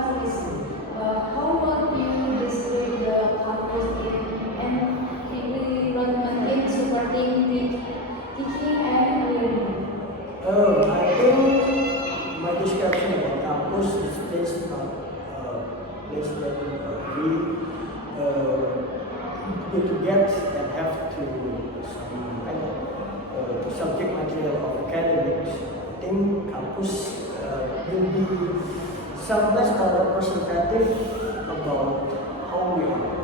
question is, how would you describe the campus and environment in supporting teaching and learning? I think my description about campus is place place that we go to get and have to some kind of subject material of academics. I think campus will be somewhat representative about how we are.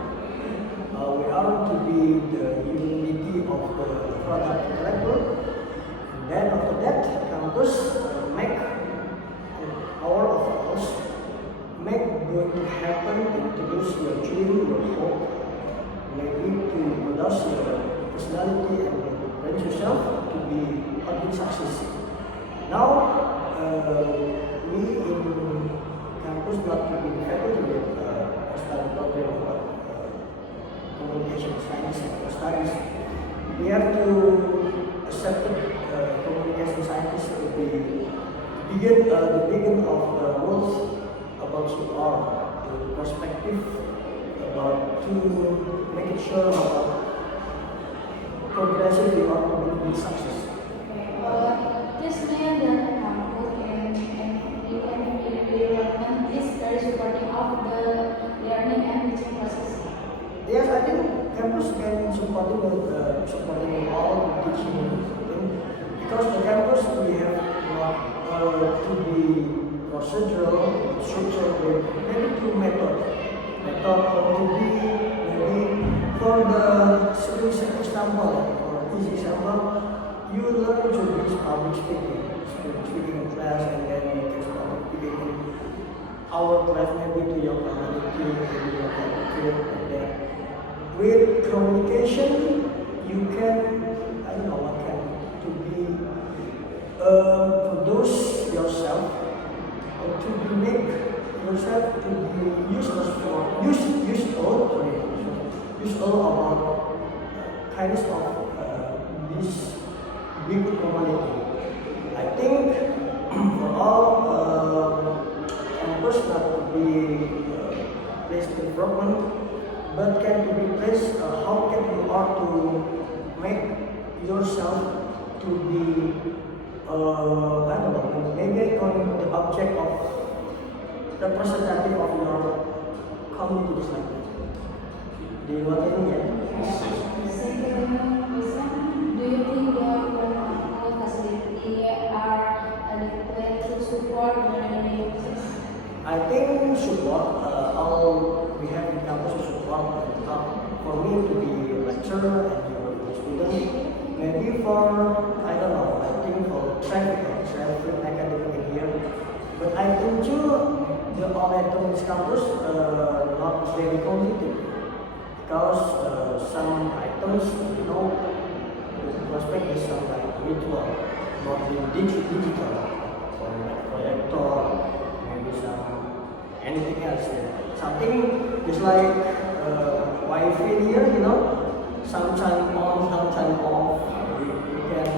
We are to be the unity of the product level. Then after that, campus make all of us make going to happen, introduce your dream, your hope, maybe to produce your personality and brand yourself to be a big success. Now, we in campus not to be faculty with a study program of communication science or studies. We have to accept communication scientists to be begin the beginning of the world about you are the perspective about to make it sure about progressively or to be success. This means that the campus and environment is very supporting of the learning and teaching process. Yes, I think campus can supporting all the teaching because the campus we have not to be procedural, structural, maybe two method how to be maybe for the simple example for this example you learn to be public speaking in class and then you can start speaking our class maybe to your community, maybe your attitude and then with communication you can I don't know what can to be produce yourself or to be make yourself to be useful about kinds of this big community. I think for all campus not to be placed development, but can to be placed how can you are to make yourself to be I don't know maybe on the object of representative of your community like that. Do you want to hear? Second question, do you think the governmental facilities are adequate to support the learning process? I think support all we have in campus is support for me to be a lecturer and your student. Maybe for I don't know. I think for traffic academic in here. But I think too the all atoms campus not very competitive because some items the prospect is some like virtual, not in digital, or like projector, maybe some anything else. Something is like Wi-Fi here, sometime on, sometime off. You can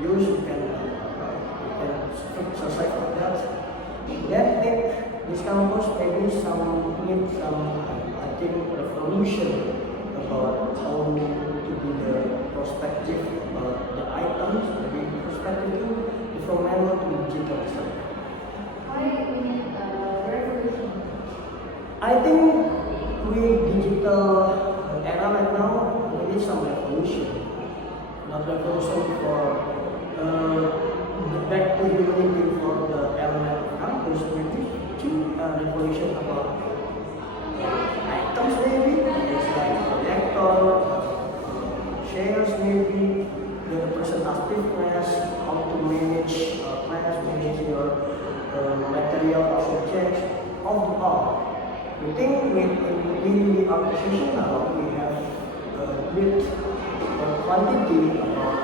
use, you can exercise like that. That make this campus maybe need some I think revolution about how to be the perspective about the items, maybe perspective from manual to digital. Why we need a revolution? I think with digital era right now, we need some revolution. Not revolution for back to humanity for the element of campus, maybe to revolution about items maybe, it's like projector, chairs maybe, the representativeness, how to manage class, manage your material or subjects, of the all. We think in the organization now we have built quantity about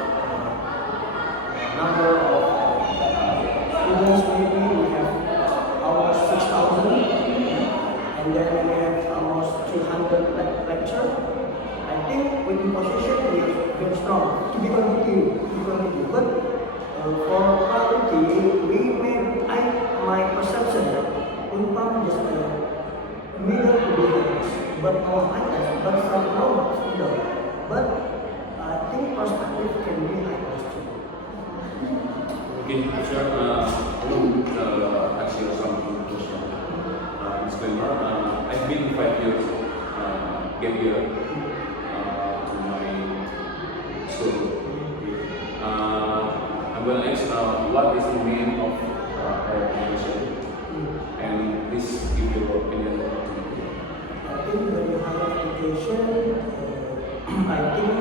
number of students maybe we have almost 6,000 and then we have almost 200 lecture. I think with the position we have been strong to be continued. But for quality, my perception gap year to my school. I'm going to ask what is the meaning of higher education, and please give your opinion. I think when you higher education, I think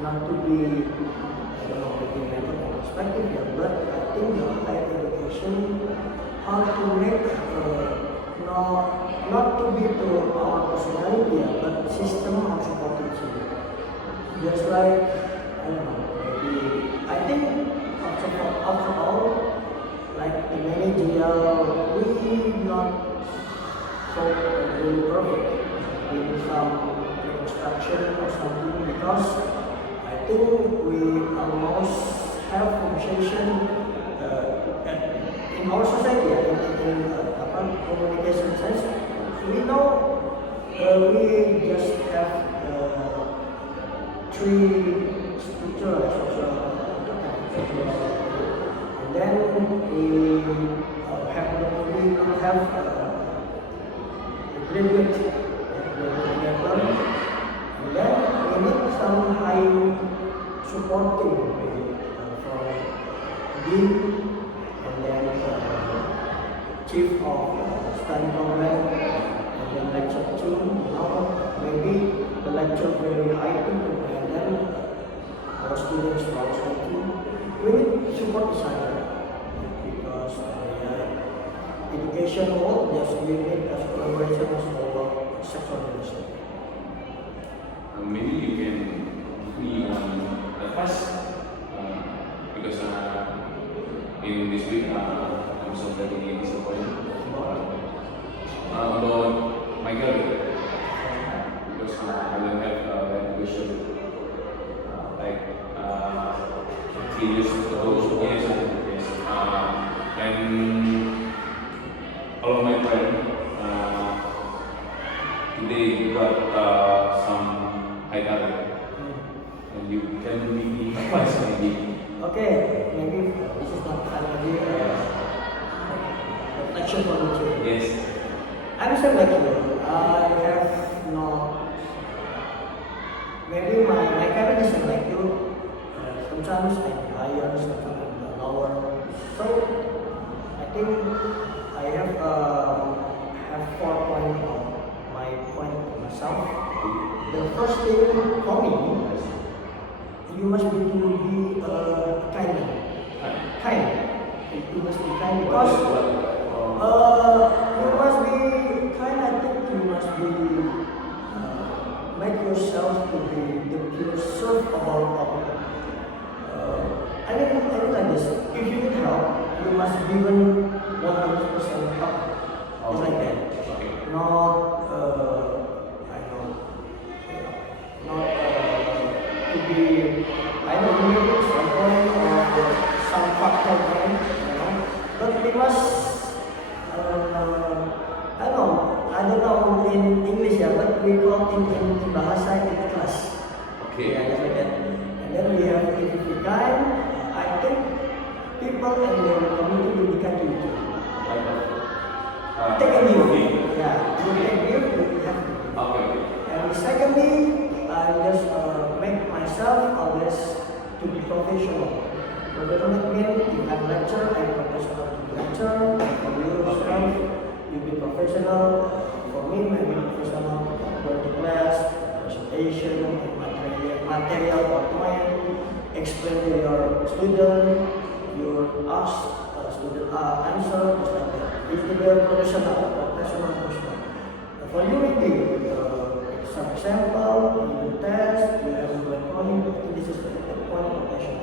not to be, I don't know, maybe mental perspective here, but I think the higher education, how to make, not to be to our personality, but system how supporting you. Just like, I don't know, maybe, I think after all, like the managerial, we not so really perfect. We need some instruction or something because I think we almost have conversation in our society, in communication sense. We know we just have three structure, and then we have graduate level, and then we need some high supporting maybe from dean, and then chief of study program, and then lecture 2, maybe the lecture very high people, and then our students also too. We need support each other because education world just we need as collaboration as our sexual education. Maybe you can give me one advice because in this week I'm so very disappointed about my career because I don't have education like 3 years ago. Yes. And all of my friends today got some high target, and you can give me advice maybe. Okay, maybe this is not already reflection for me. Yes. I'm still like you. I have no. Maybe my career is like you. Sometimes I'm higher, sometimes I'm lower. So I think I have 4 points on my point for myself. The first thing for me, you must be to be kind. You must be kind because you must be kind. I think you must be make yourself to be the pure self about other. I mean like this. If you need help, you must be given 100% help. It's like that. Not I know. Not to be I don't know some point or some factor point, but we must I don't know in English but we call it in bahasa in class. Okay. Yeah, just like that. And then we have if you be kind, I think people and your community will be kind to you too. Take a view. Yeah, you take view, you have to. Okay. And secondly, I just make myself always to be professional. Professional means if I lecture, I'm professional to lecture. For you yourself, you be professional. For me, maybe professional go to class, presentation, material PowerPoint, explain to your student, you ask student answer, just like that. If you are professional person. For you, maybe some example, you test, you have a point, this is the point of question.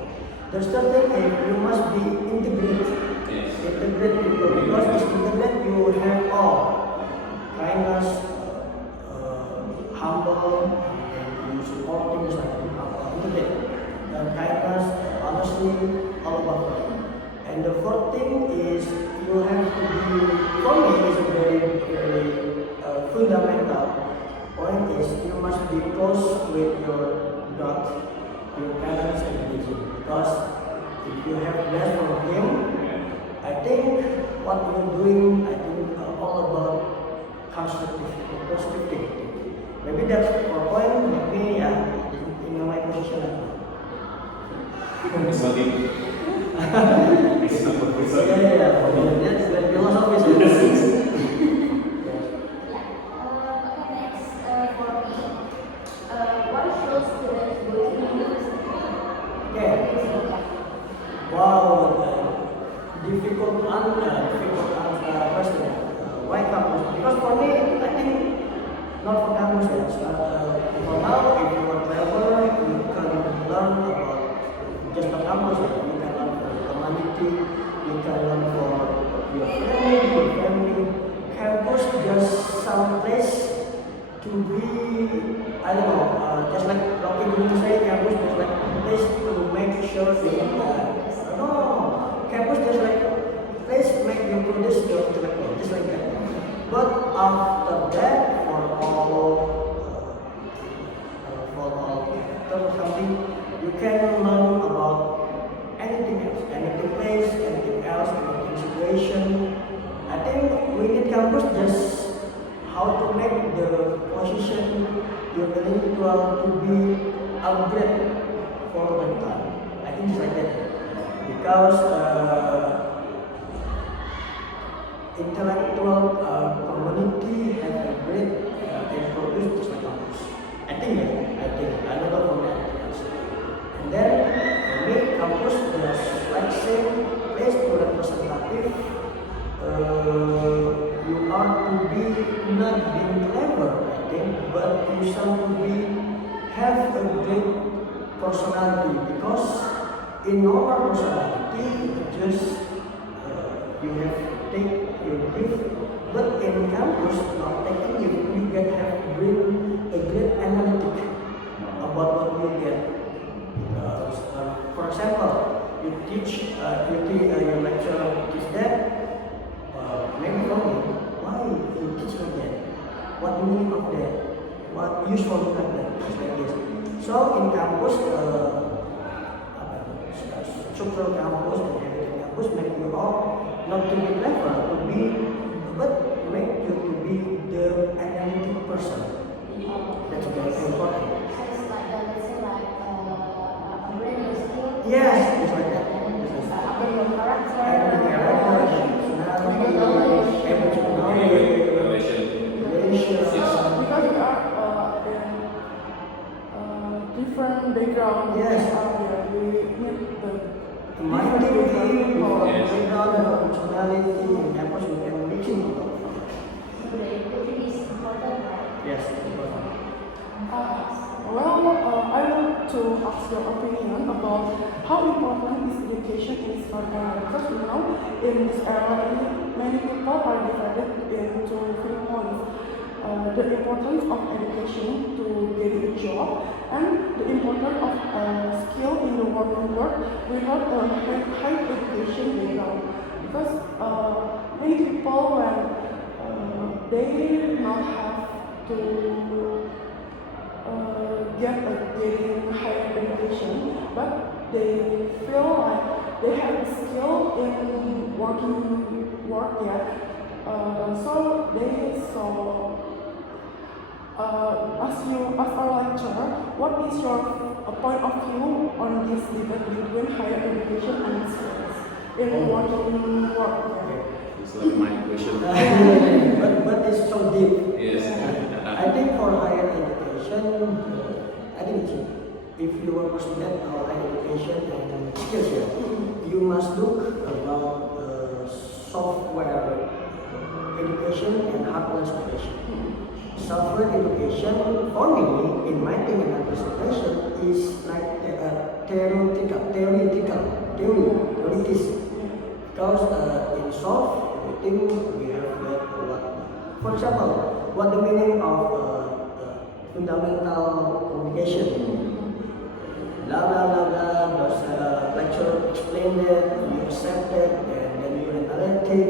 The third thing is you must be integrated. Yes. Integrate people because as integrate you have all kindness, humble, and you supporting integrate. Kindness, honesty, all about that. And the fourth thing is you have to be, for me, is a very fundamental point is you must be close with your God, your parents and religion. Because if you have less from Him, I think what you're doing, I think all about constructive, positive thinking. maybe that's for point. Maybe in my position. It's not it. It's not for person. Yeah. That's the philosophy. Okay, next for me, what should students go to university? Okay. Wow, difficult answer question. Why campus? Because for me, I think not for campus. For now, if you are traveler, you can learn about just the campus. You can learn for community. You can learn for your family. Campus just some place to be. I don't know. Just like Rocky dulu say, campus just like place to make sure you. No, campus just like place make you produce your intellectual, just like that. But after that, after something, you can learn about anything else, anything place, anything else, anything situation. I think we need campus just how to make the position your intellectual to be upgrade for the time. I think it's like that. Because intellectual community have a great introduce to my campus. I think. I don't know from anything else. And then for me, campus is like same place to representative. You are to be not being clever, I think, but you should to be have a great personality because. In normal personality, just you have take your gift, but in campus, not taking it, you can have bring a great analytic about what you get. For example, you teach, your lecturer teach that. Maybe for me, why you teach like that? What meaning of that? What useful of that? Just like this. So in campus. Structural campus and everything campus make you all not to be clever, to be, but make you to be the analytic person. That's very important. So it's like, let's say like, upgrade your skills. Yes, it's like that. Upgrade your character. Personality, relation. Because we are in different background. Yes. We need the Mind thinking, Yes. background, personality, in campus you can mix it. So the education is important, right? Yes. I want to ask your opinion about how important is education in this era. Because you know, in this era, many people are divided into 3 points. The importance of education to getting a job and the importance of skill in the working world without a high education background. Because many people when they not have to getting higher education, but they feel like they have a skill in work yet. So they saw. As our lecturer, what is your point of view on this debate between higher education and skills in working work? It's like my question. but it's so deep. Yes. I think for higher education, I think if you want to student or higher education and skills here, you must look about software education and hardware education. Software education for me, in my thing in my presentation, is like theoretical. Because in soft, I think we have that what. For example, what the meaning of fundamental communication? Blah blah blah blah. Those lecturer explain that, you accept that, and then you analytic.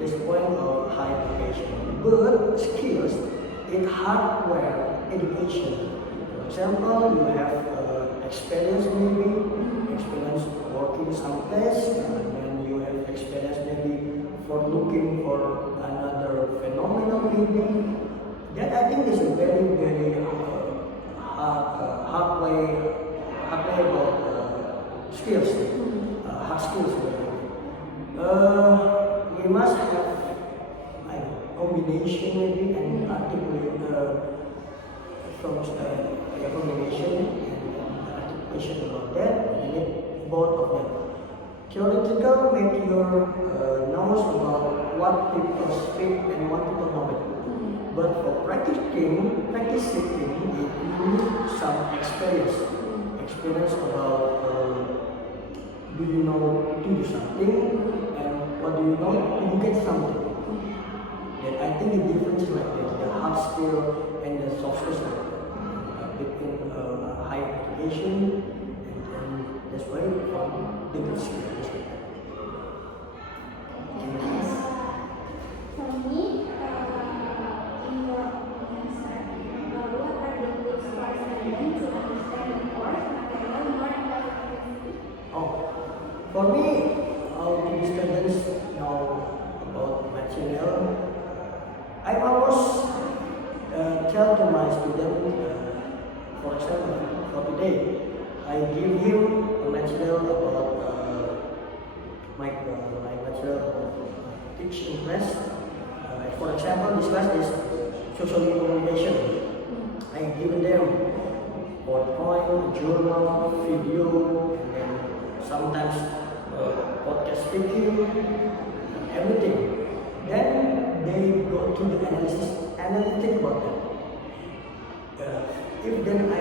This point of higher education. But skills. In hardware education, for example, you have experience working someplace, and then you have experience maybe for looking for another phenomenon maybe, That I think is a very hard way about skills, hard skills. We must have combination maybe and articulate from combination and articulation about that. We need both of them. Theoretical make your knows about what people speak and what people know it. But for practicing, you need some experience about do you know to do something and what do you know to get something. And I think the difference is like this, the hard skill and the soft skills like that, between high education and that's why the good skill is like that. For me, in your opinion, sir, what are the tips for students to understand the course material more effectively? For me, how to students know about material, I always tell to my student, for example, for today, I give him a material about my material about teaching class. For example, this class is social communication. I give them PowerPoint, journal, video, and then sometimes podcast speaking, everything. Then they go to the analytic about that. If then I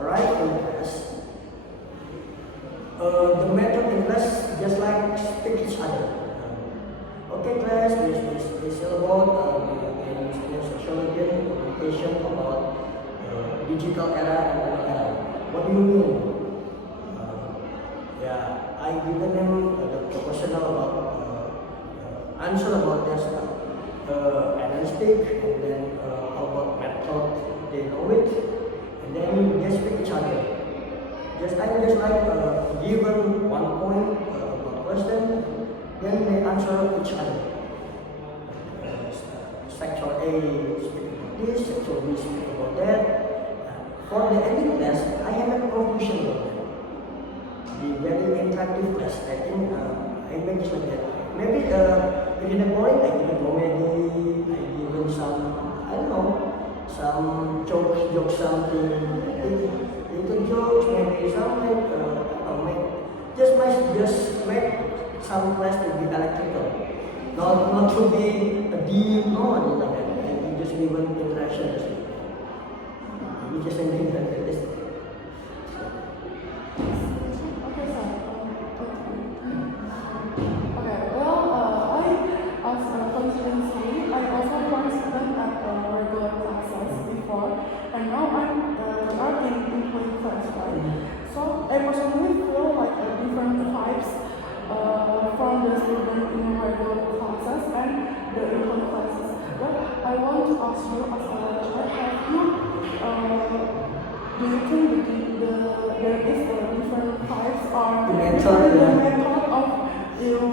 write in class, the method in class just like speak each other. Okay, class, this is about sociology, communication about digital era and analog era. What do you mean? I given them the proportional about answer about their stuff, analytic, and then about method they know it, and then they speak each other. Just like given one point about question, then they answer each other. Sector A speak about this, sector B speak about that. For the ending class, I have a conclusion about that. The very interactive class, I think I make it like that. Maybe in the morning I give a comedy, I give them some, I don't know, some jokes, something, little jokes, maybe something, just make some class to be electrical, not to be a deep, no, I like that. And you just give an interaction, you just think that this. Okay, sir. Okay, well, I, as a constituency, I also was student at regular classes before, and now I'm in employee class, right? So I personally feel like different types from the student in regular classes and the employee classes. But I want to ask you as a lecturer, do you think there is a different types or The method of your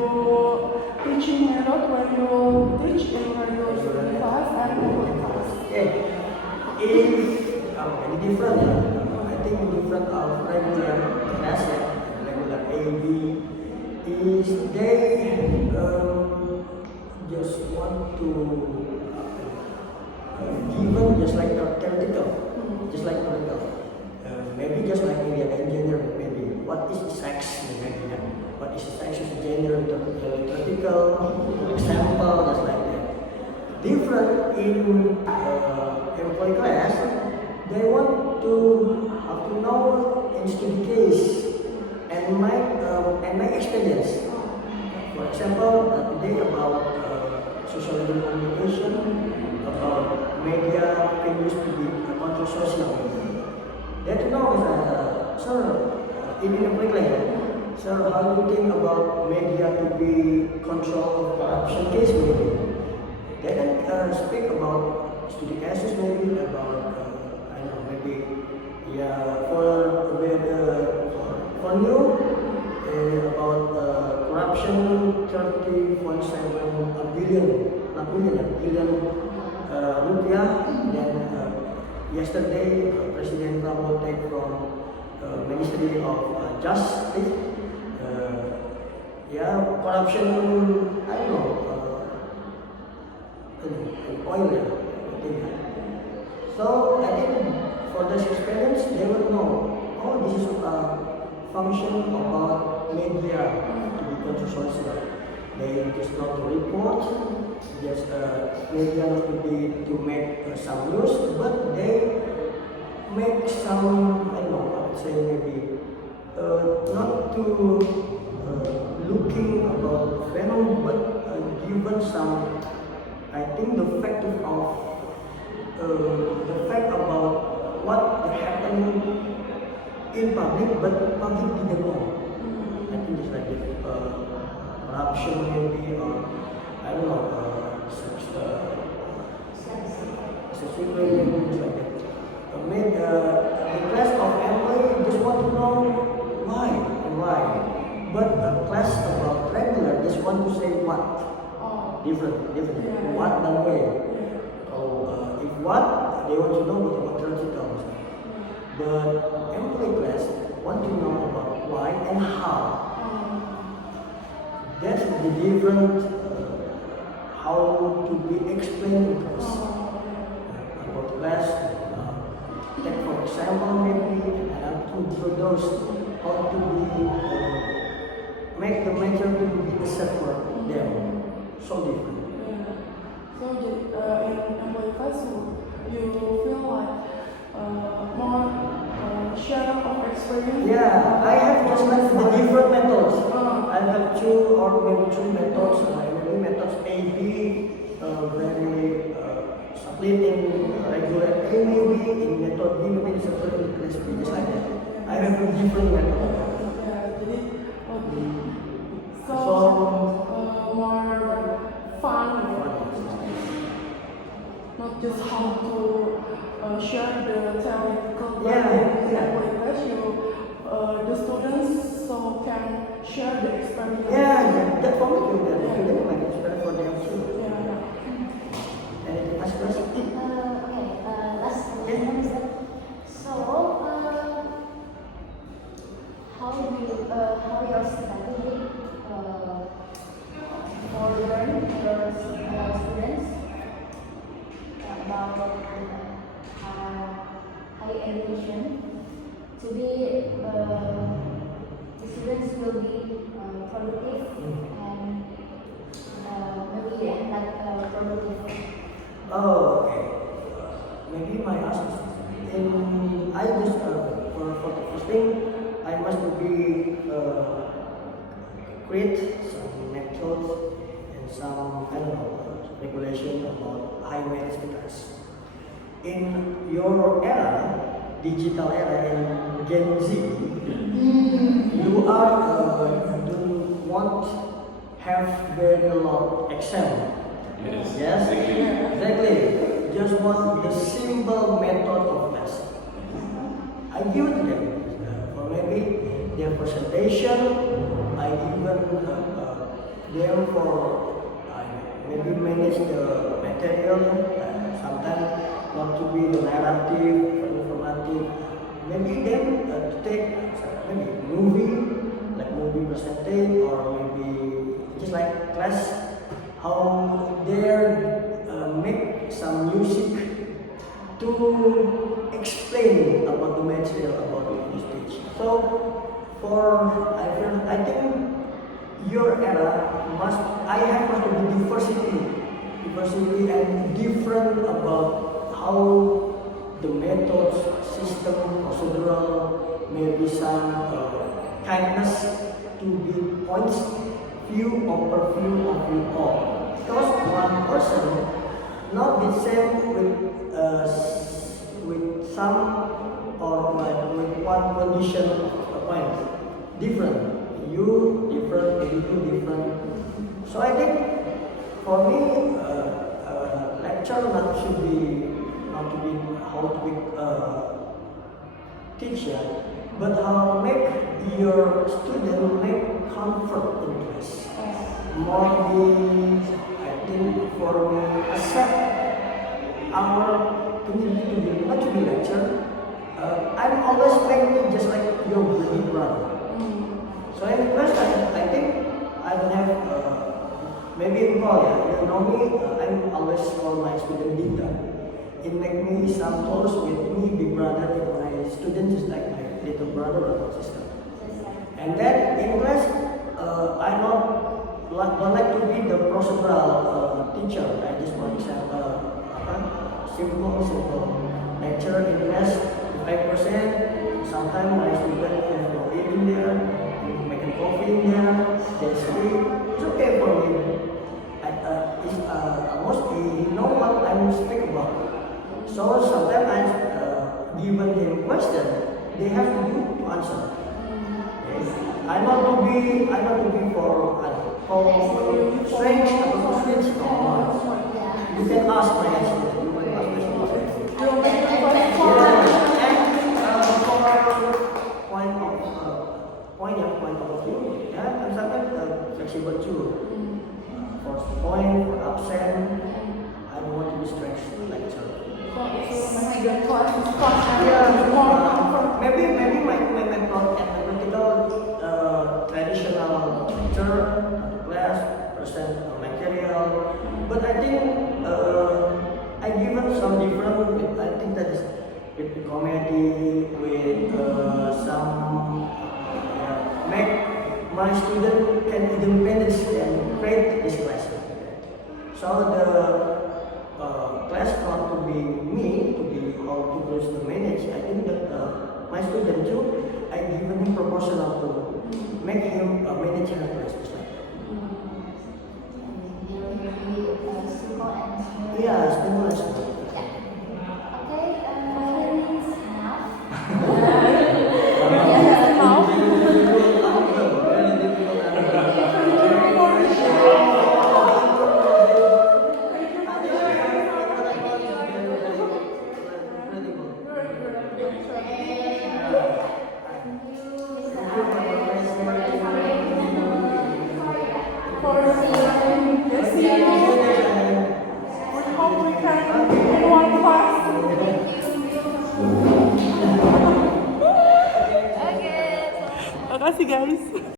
teaching method when you teach in regular class and employee class? If any different, I think different of regular class, regular A, B, is they just want to given just like theoretical, just like theoretical. Maybe just like maybe an engineer, maybe what is sex, maybe what is sex is gender, theoretical example, just like that. Different in employee class, they want to have to know in study case and my experience. For example, today about social communication, about media can used to be control social media. They don't know, sir, in employee class, sir, how do you think about media to be control of corruption case maybe? They can speak about student cases maybe about I don't know maybe for you about corruption 30.7 billion, not billion, billion rupiah. Then yesterday, President Prabowo take from Ministry of Justice. Corruption, I don't know, in oil, I think. So I think for the experience, they will know, oh, this is a function about media to become social. They just not to report, just media not to be to make some news, but they make some, I don't know, I would say maybe not to looking about venom, but given some, I think the fact about what happened in public, but public didn't know. I think it's like corruption maybe, or I don't know, sexual maybe, things like that. Maybe the rest of employee just want to know why and why. But a class about regular just want to say what. Different. Yeah. What than way. If what, they want to know what theoretical. But employee class want to know about why and how. That's the different how to be explained to us. About class, take for example maybe, and to introduce how to be make the matter to be accepted for them. So different. So in employee class, you feel like more share of experience. Yeah, I have just like the different methods. I have two or maybe three methods. Maybe methods A, B, very split in regular A maybe, in method B maybe separate in class B, just like that. I have a different method. More fun, not just how to share the theoretical the students so can share the experience. That for me too. That might experience for them too. Anything else, guys? Last question is that, so how your study for learn your students about high education to be the students will be productive and maybe like productive. Oh, okay. Maybe my ask in I just for the first thing I must be create some methods and some I don't know regulation about high management class. In your era, digital era in Gen Z, you are don't want have very long exam. Yes, exactly. Just want the simple method of class. I give it to them. For maybe their presentation, I even them for maybe manage the material. Sometimes want to be the narrative, informative. Maybe them to take maybe movie presentation, or maybe just like class. How they make some music to explain about the material about the stage. So I think your era I have to be diversity and different about how the methods, system, procedural, maybe some kindness to be points. View of perfume of you all. Because one person not the same with some or like with one condition of point. Different. You different, you different. So I think for me lecture should be not to be how to be teacher, but how make your student make comfort in class. More be, I think for me, accept our community to be not to be lecture. I'm always trying to just like your big brother. So in class, I think I don't have maybe in call ya. You know me, I'm always call my student Dita. It make me some close with me, big brother, with my students is like my little brother or sister. And then in class, I don't like to be the procedural teacher. I just want to have simple lecture in class, 5%. Sometimes my student can go in there, making coffee in there, they sleep. It's okay for me. It's almost he know what I'm speaking about. So sometimes I given him question, they have to do to answer. I want to be for strange atau strange you can ask my student, you can ask my student. And point of view, yeah, and sometimes flexible too. For point, for absent, I don't want to be strange lecture. Maybe my method and practical traditional teacher class present material, but I think I given some different. I think that is with the comedy, with some make my student can independence and create this class. So the class not to be me, to be how to use the manage. I think that my student too, I given him proportional to make him a manager class. Yeah, stimulus. Makasih guys.